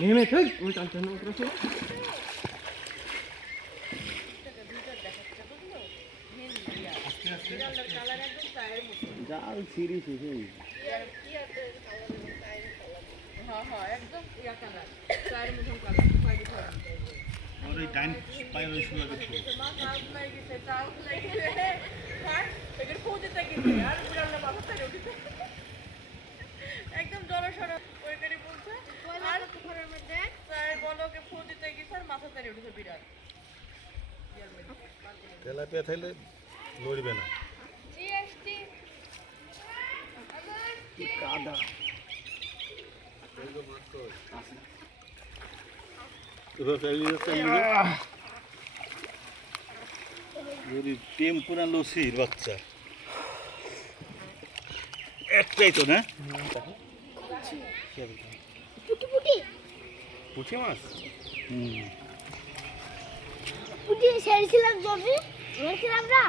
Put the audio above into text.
নেমে থাক ওই টানতে না উঠে জাল সিরিজ হয়েছে একদম ইয়া কালার চায়ের মতন কালার আর এই ডাইন পায়ের ওই শুয়ে গেছে মা কাজ লাগিছে চাল লাগিছে হ্যাঁ এর খোঁজতে গেছে আর বুড়ালে মাথা থেকে উঠেছে একদম জড়সড় ওই করে বলছে আর ঘরের মধ্যে স্যার বলকে খোঁজতে গেছে আর মাথা থেকে উঠেছে বিড়াল তেলাপিয়া থাইলে লড়বে না জিএসটি কাদা টেম্পুরা লসির বাচ্চা একটাই তো না পুঁটি মাছ পুঁটি ছেড়েছিলাম জমি ধরেছিলাম না